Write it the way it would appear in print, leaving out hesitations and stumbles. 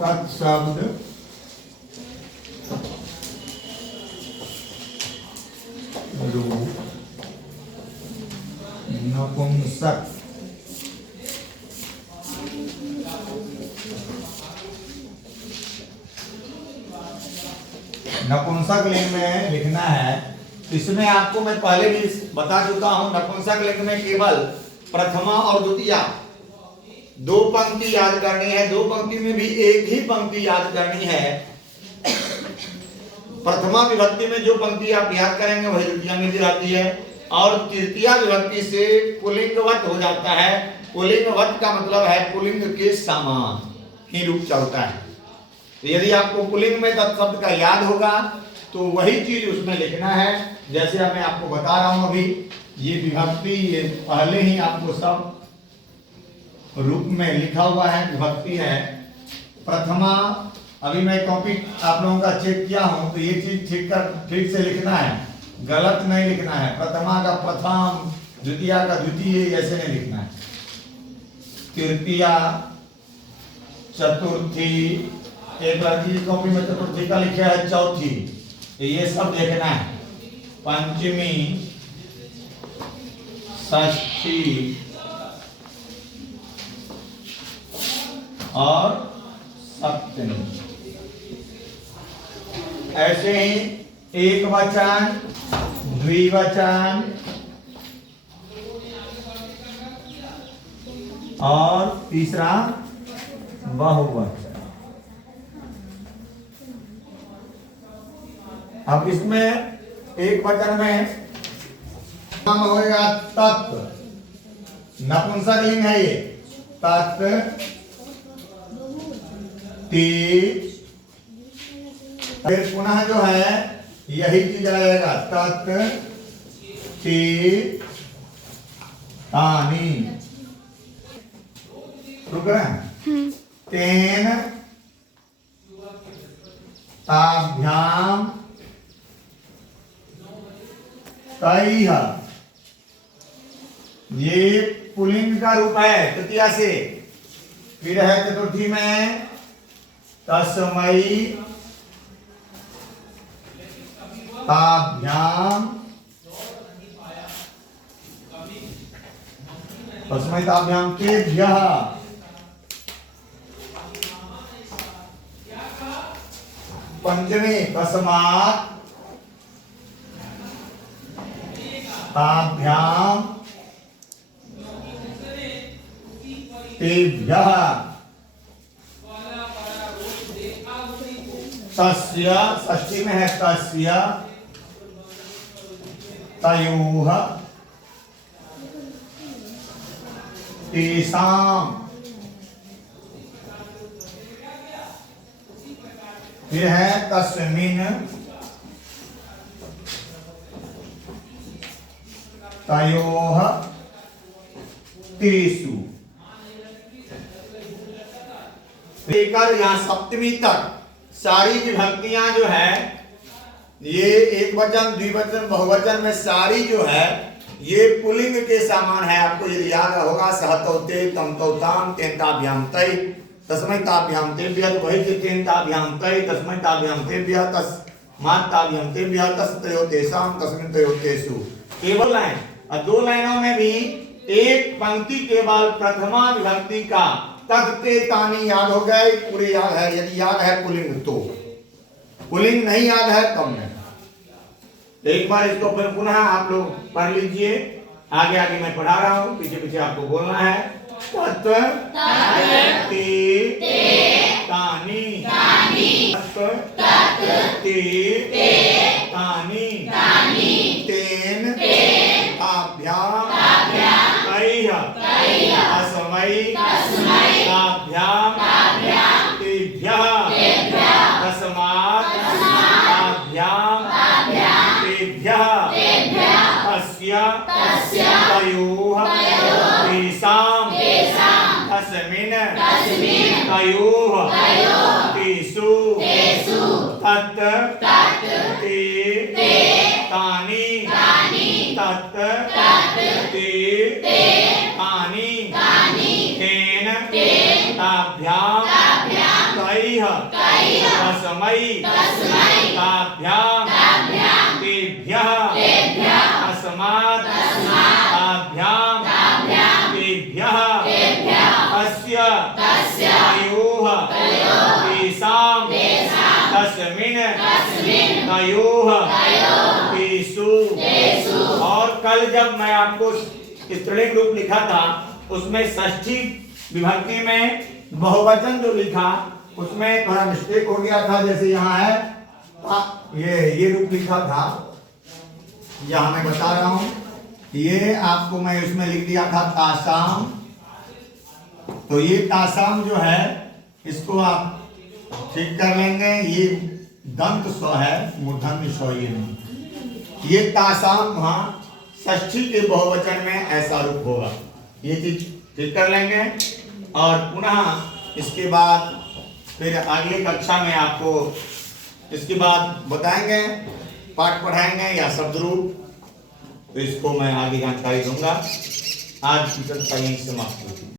तत्शब्द रूप नपुंसक। नपुंसक लिंग में लिखना है। इसमें आपको मैं पहले भी बता चुका हूं, नपुंसक लिंग में केवल प्रथमा और द्वितीया दो पंक्ति याद करनी है। दो पंक्ति में भी एक ही पंक्ति याद करनी है। प्रथमा विभक्ति में जो पंक्ति आप याद करेंगे वही द्वितीया में भी रहती है, और तृतीया विभक्ति से पुल्लिंगवत हो जाता है। पुल्लिंगवत का मतलब है पुल्लिंग के समान ही रूप चलता है। यदि आपको पुल्लिंग में तत्शब्द का याद होगा तो वही चीज उसमें लिखना है। जैसे मैं आपको बता रहा हूं, अभी ये विभक्ति ये पहले ही आपको सब रूप में लिखा हुआ है, विभक्ति है। प्रथमा, अभी मैं कॉपी आप लोगों का चेक किया हूं तो ये चीज ठीक से लिखना है, गलत नहीं लिखना है। प्रथमा का प्रथम, द्वितीया का द्वितीय ऐसे नहीं लिखना है। तृतीया, चतुर्थी, एक लड़की की कॉपी में चतुर्थी का लिखा है चौथी, ये सब देखना है। पंचमी, षष्ठी और सप्तमी। ऐसे ही एक वचन, द्विवचन और तीसरा बहुवचन। अब इसमें एक वचन में नाम होगा तत्, नपुंसक लिंग है ये। तत्, ती, फिर पुनः जो है यही चीज आएगा, तत्, ती, तानी। रुक रहे हैं। तेन, ताभ्याम, तैः। ये पुल्लिंग का रूप है तृतीया से। फिर है चतुर्थी में तस्मै, ताभ्याम, तस्मै ताभ्याम तेभ्यः। पंचमी तस्मात् ताभ्याम तेभ्यः। तस्य, षष्ठी में है तस्य, तयोः, तेषाम्। फिर है तस्मिन्, तयोः, तेषु। लेकर यहाँ सप्तमी तक सारी विभक्तियां जो है, ये एक वचन, द्विवचन, बहुवचन में सारी जो है ये पुल्लिंग के समान है। आपको यदि याद होगा, सहतौते, तमतौताम, तेन्ताभ्याम तै, तस्मै ताभ्याम तेभ्यः, वही से तेन्ताभ्याम तै, तस्मै ताभ्याम तेभ्यः, तस्मात् ताभ्याम तेभ्यः, तस्तयो तेषाम्, तस्मिन् तयो तेषु। केवल लाइन, और दो लाइनों में भी एक पंक्ति केवल प्रथमा विभक्ति का तत्ते तानी याद हो गए, पूरे याद है। यदि याद है पुल्लिंग तो, पुल्लिंग नहीं याद है तब नहीं। एक बार इसको फिर पुनः आप लोग पढ़ लीजिए। आगे आगे मैं पढ़ा रहा हूँ, पीछे पीछे आपको बोलना है। तत्, ते, तानी, तत्, ते, तानी, तेन, ताभ्याम, तैः, तस्मै, ताभ्याम, तेभ्यः, तस्मात्, ताभ्याम, तेभ्यः, तस्य, तयोः, तेषाम्, तस्मिन्, तयोः, तेषु, तत्, ते, तानि, तत्, ते, तानि, तेन, ताभ्याम, तैः तस्मै ताभ्यां तेभ्यः तस्मात् ताभ्यां तेभ्यः अस्य तयोः तेषां तस्मिन् तयोः तेषु। और कल जब मैं आपको स्त्रीलिंग रूप लिखा था उसमें षष्ठी विभक्ति में बहुवचन जो लिखा उसमें थोड़ा मिस्टेक हो गया था। जैसे यहाँ है ये रूप लिखा था, यहाँ मैं बता रहा हूं, ये आपको मैं उसमें लिख दिया था तासाम। तो ये तासाम जो है इसको आप ठीक कर लेंगे। ये दंत स्व है, मूर्धन्य स्व ये नहीं। ये तासाम वहां षष्ठी के बहुवचन में ऐसा रूप होगा, ये चीज ठीक कर लेंगे। और पुनः इसके बाद फिर अगली कक्षा में आपको इसके बाद बताएंगे, पाठ पढ़ाएंगे या शब्द रूप, तो इसको मैं आगे जानकारी दूंगा। आज की कक्षा यहीं समाप्त होती है।